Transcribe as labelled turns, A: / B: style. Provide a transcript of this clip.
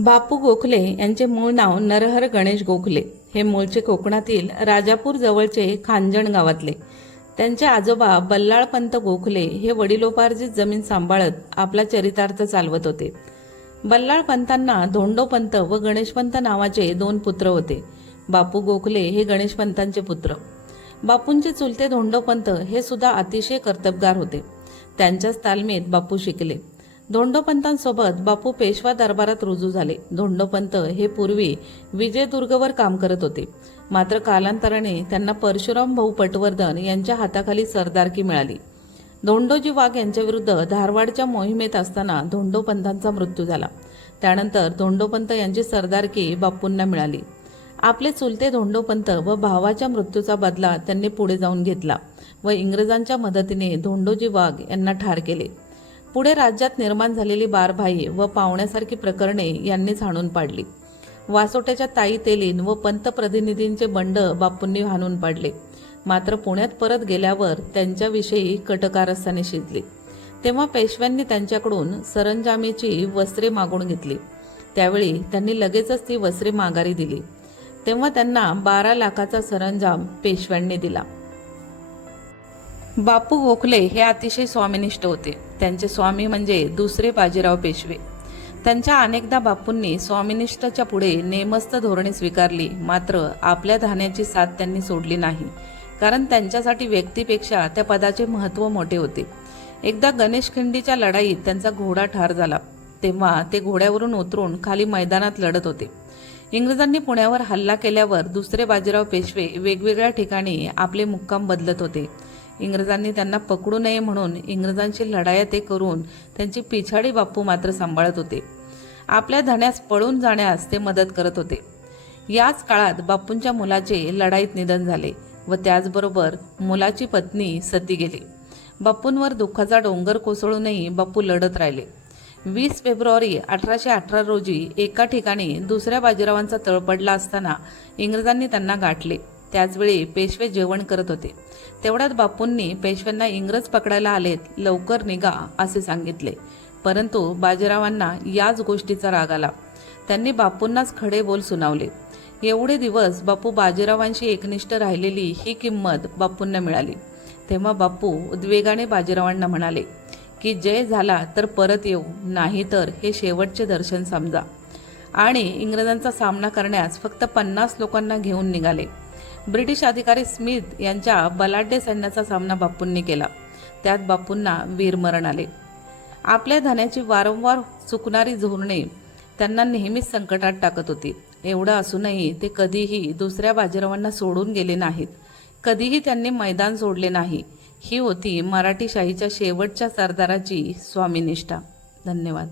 A: बापू गोखले यांचे मूळ नाव नरहर गणेश गोखले हे मूळचे कोकणातील राजापूर जवळचे खांजण गावातले. त्यांचे आजोबा बल्लाळपंत गोखले हे वडिलोपार्जित जमीन सांभाळत आपला चरितार्थ चालवत होते. बल्लाळपंतांना धोंडोपंत व गणेशपंत नावाचे दोन पुत्र होते. बापू गोखले हे गणेशपंतांचे पुत्र. बापूंचे चुलते धोंडोपंत हे सुद्धा अतिशय कर्तबगार होते. त्यांच्याच तालमीत बापू शिकले. धोंडोपंतांसोबत बापू पेशवा दरबारात रुजू झाले. धोंडोपंत हे पूर्वी विजयदुर्गवर काम करत होते. मात्र कालांतराने त्यांना परशुराम भाऊ पटवर्धन यांच्या हाताखाली सरदारकी मिळाली. धोंडोजी वाघ यांच्याविरुद्ध धारवाडच्या मोहिमेत असताना धोंडोपंतांचा मृत्यू झाला. त्यानंतर धोंडोपंत यांची सरदारकी बापूंना मिळाली. आपले चुलते धोंडोपंत व भावाच्या मृत्यूचा बदला त्यांनी पुढे जाऊन घेतला व इंग्रजांच्या मदतीने धोंडोजी वाघ यांना ठार केले. पुढे राज्यात निर्माण झालेली बारभाई व पाहुण्यासारखी प्रकरणे यांनीच हाणून पाडली. वासोट्याच्या ताई तेलीन व पंतप्रतिनिधींचे बंड बापूंनी हाणून पाडले. मात्र पुण्यात परत गेल्यावर त्यांच्याविषयी कटकारस्थाने शिजली. तेव्हा पेशव्यांनी त्यांच्याकडून सरंजामीची वस्त्रे मागून घेतली. त्यावेळी त्यांनी लगेचच ती वस्त्रे माघारी दिली. तेव्हा त्यांना बारा लाखाचा सरंजाम पेशव्यांनी दिला. बापू गोखले हे अतिशय स्वामिनिष्ठ होते. त्यांचे स्वामी म्हणजे दुसरे बाजीराव पेशवे. त्यांच्या अनेकदा बापूंनी स्वामिनिष्ठच्या पुढे नेमस्त धोरणे स्वीकारली मात्र आपल्या धान्याची साथ त्यांनी सोडली नाही. कारण त्यांच्यासाठी व्यक्तीपेक्षा त्या पदाचे महत्त्व मोठे होते. एकदा गणेश खिंडीच्या लढाईत त्यांचा घोडा ठार झाला. तेव्हा ते घोड्यावरून उतरून खाली मैदानात लढत होते. इंग्रजांनी पुण्यावर हल्ला केल्यावर दुसरे बाजीराव पेशवे वेगवेगळ्या ठिकाणी आपले मुक्काम बदलत होते. इंग्रजांनी त्यांना पकडू नये म्हणून इंग्रजांची लढाया ते करून त्यांची पिछाडी बापू मात्र सांभाळत होते. आपल्या धण्यास पळून जाण्यास ते मदत करत होते. याच काळात बापूंच्या मुलाचे लढाईत निधन झाले व त्याचबरोबर मुलाची पत्नी सती गेली. बापूंवर दुःखाचा डोंगर कोसळूनही बापू लढत राहिले. वीस फेब्रुवारी अठराशे अठरा रोजी एका ठिकाणी दुसऱ्या बाजीरावांचा तळ पडला असताना इंग्रजांनी त्यांना गाठले. त्याचवेळी पेशवे जेवण करत होते. तेवढ्यात बापूंनी पेशव्यांना इंग्रज पकडायला आलेत लवकर निघा असे सांगितले. परंतु बाजीरावांना याच गोष्टीचा राग आला. त्यांनी बापूंनाच खडे बोल सुनावले. एवढे दिवस बापू बाजीरावांशी एकनिष्ठ राहिलेली ही किंमत बापूंना मिळाली. तेव्हा बापू उद्वेगाने बाजीरावांना म्हणाले की जय झाला तर परत येऊ नाही तर हे शेवटचे दर्शन समजा. आणि इंग्रजांचा सामना करण्यास फक्त पन्नास लोकांना घेऊन निघाले. ब्रिटिश अधिकारी स्मिथ यांच्या बलाढ्य सैन्याचा सामना बापूंनी केला. त्यात बापूंना वीरमरण आले. आपल्या धन्याची वारंवार चुकणारी धोरणे त्यांना नेहमीच संकटात टाकत होती. एवढं असूनही ते कधीही दुसऱ्या बाजीरावांना सोडून गेले नाहीत. कधीही त्यांनी मैदान सोडले नाही. ही होती मराठीशाहीच्या शेवटच्या सरदाराची स्वामीनिष्ठा. धन्यवाद.